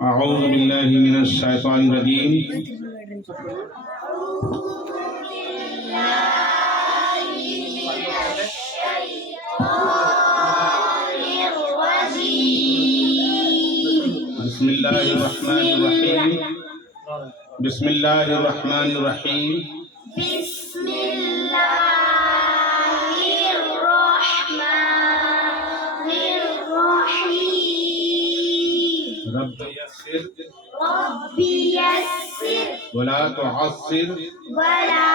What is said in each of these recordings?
أعوذ بالله من الشيطان الرجيم بسم الله الرحمن الرحيم بسم الله الرحمن الرحيم بسم الله الرحمن الرحيم رب يسر رب يسر ولا تعسر ولا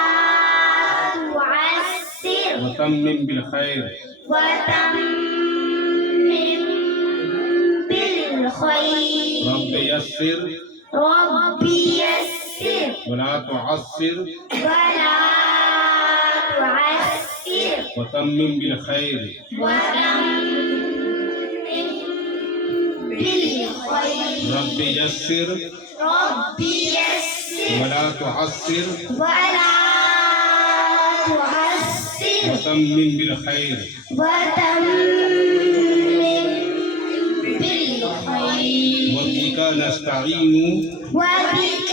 تعسر وتمم بالخير وتمم بالخير رب يسر رب يسر ولا تعسر ولا تعسر وتمم بالخير وتمم بالخير رب يسر رب يسر ولا تعسر ولا تعسر وتمم بالخير وتمم بالخير وبك نستعين وبك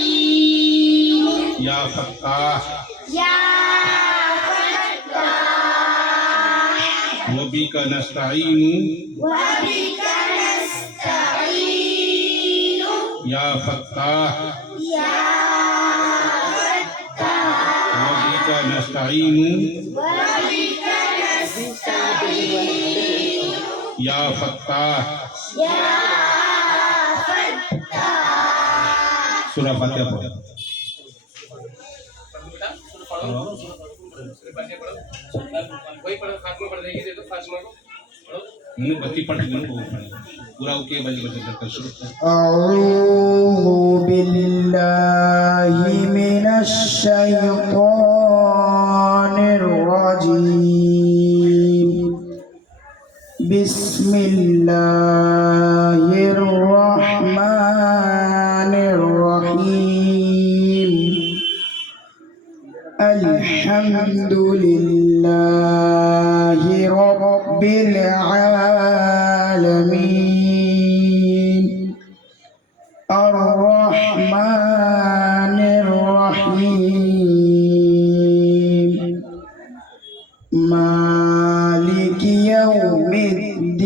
نستعين يا فتاح يا فتاح وبك نستعين وبك نستعين يا فتاح يا فتاح وبك نستعين وبك نستعين يا فتاح يا فتاح سورة فاتحة पढ़ो वही पढ़ो फातिमा पढ़ देगी दे दो फातिमा को पढ़ो मैंने बत्ती पढ़ ली वो पूरा ओके बजे बजे करते शुरू أعوذ بالله من الشيطان الرجيم بسم الله الرحمن الرحيم الحمد لله رب العالمين الرحمن الرحيم مالك يوم الدين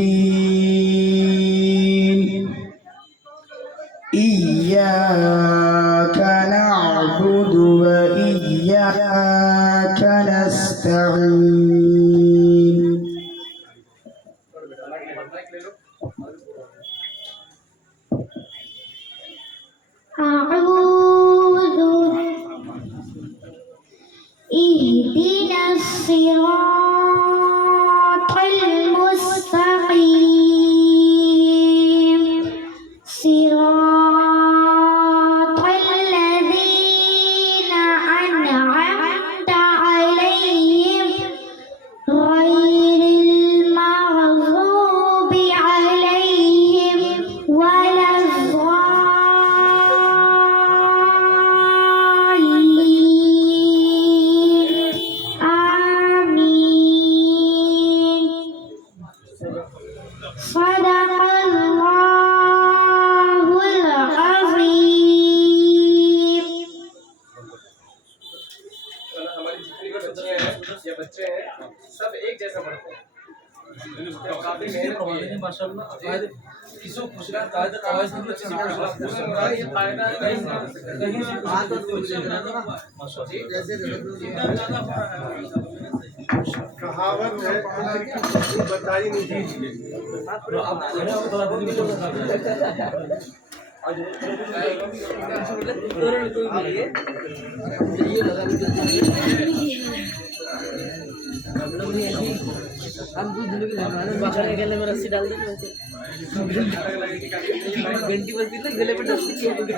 إياك نعبد وإياك نستعين أعوذ اهدنا الصراط المستقيم صراط الذين أنعمت عليهم غير المغضوب عليهم ولا الضالين آمين صدق الله العظيم हमारी जितनी भी बच्चियां हैं या बच्चे हैं सब एक जैसा पढ़ते हैं काफी मेहनत की है माशाल्लाह किसको पूछ रहा था तो आवाज नहीं अच्छी निकल रहा है ये फायदा कहीं से आदत हो जाए माशाल्लाह जैसे जितना ज्यादा हो रहा है कहावत है बताई नहीं थी तो अब थोड़ा आज ये लगा हम दूध दिनों की बाहर गले में रस्सी डाल दो घंटी बजती ना गले पे रस्सी गले में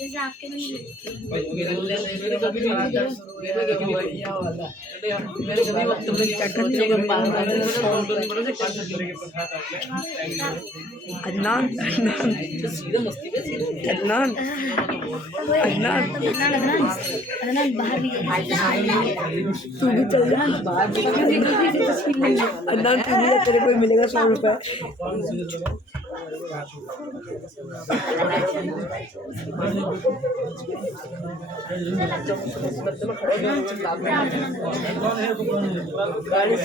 जैसे आपके में नहीं लगती। मेरे कभी वक्त तुमने सोचे कि अदनान सीधे मस्ती पे अदनान अदनान बाहर भी तू भी चल जा बाहर अदनान तू भी जा, तेरे को ही मिलेगा 100 रुपये। गाड़ी